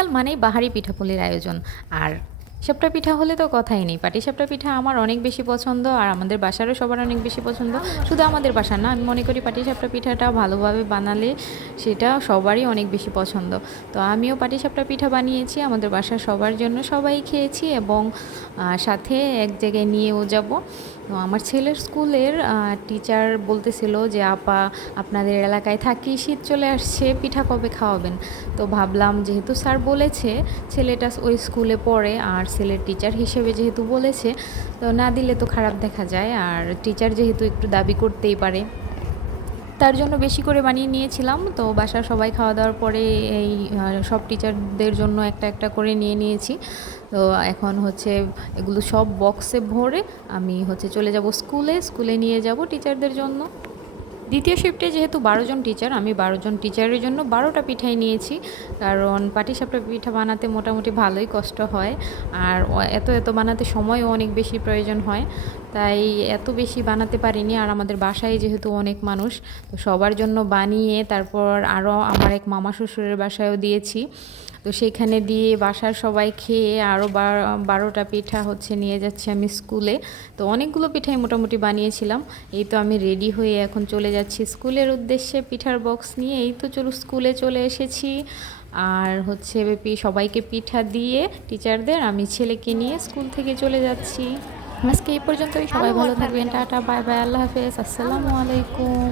শীতকাল মানেই বাহারি পিঠাপুলির আয়োজন। আর পাটিসাপটা পিঠা হলে তো কথাই নেই। পাটিসাপটা পিঠা আমার অনেক বেশি পছন্দ, আর আমাদের বাসারও সবার অনেক বেশি পছন্দ। শুধু আমাদের বাসার না, আমি মনে করি পাটিসাপটা পিঠাটা ভালোভাবে বানালে সেটা সবারই অনেক বেশি পছন্দ। তো আমিও পাটিসাপটা পিঠা বানিয়েছি আমাদের বাসার সবার জন্য, সবাই খেয়েছি এবং সাথে এক জায়গায় নিয়েও যাব। তো আমার ছেলের স্কুলের টিচার বলতেছিল যে আপা, আপনাদের এলাকায় থাকি, শীত চলে আসছে, পিঠা কবে খাওয়াবেন? তো ভাবলাম যেহেতু স্যার বলেছে, ছেলেটা ওই স্কুলে পড়ে আর ছেলের টিচার হিসেবে যেহেতু বলেছে, তো না দিলে তো খারাপ দেখা যায়, আর টিচার যেহেতু একটু দাবি করতেই পারে, তার জন্য বেশি করে বানিয়ে নিয়েছিলাম। তো বাসার সবাই খাওয়া দাওয়ার পরে এই সব টিচারদের জন্য একটা একটা করে নিয়ে নিয়েছি। তো এখন হচ্ছে এগুলো সব বক্সে ভরে আমি হচ্ছে চলে যাব স্কুলে, স্কুলে নিয়ে যাব টিচারদের জন্য। দ্বিতীয় শিফটে যেহেতু 12 জন টিচার, আমি 12 জন টিচারের জন্য 12টা পিঠাই নিয়েছি, কারণ পাটিসাপটা পিঠা বানাতে মোটামুটি ভালোই কষ্ট হয়, আর এত এত বানাতে সময়ও অনেক বেশি প্রয়োজন হয়, তাই এত বেশি বানাতে পারিনি। আর আমাদের বাসায় যেহেতু অনেক মানুষ, তো সবার জন্য বানিয়ে তারপর আরও আমার এক মামা শ্বশুরের বাসায়ও দিয়েছি। তো সেখানে দিয়ে বাসার সবাই খেয়ে আরও 12টা পিঠা হচ্ছে নিয়ে যাচ্ছি আমি স্কুলে। তো অনেকগুলো পিঠাই মোটামুটি বানিয়েছিলাম। এই তো আমি রেডি হয়ে এখন চলে যাচ্ছি স্কুলের উদ্দেশ্যে পিঠার বক্স নিয়ে। এই তো চলো স্কুলে চলে এসেছি, আর হচ্ছে সবাইকে পিঠা দিয়ে টিচারদের, আমি ছেলেকে নিয়ে স্কুল থেকে চলে যাচ্ছি। আজকে এই পর্যন্তই, সবাই ভালো থাকবেন, টাটা বাই বাই, আল্লাহ হাফেজ, আসসালামু আলাইকুম।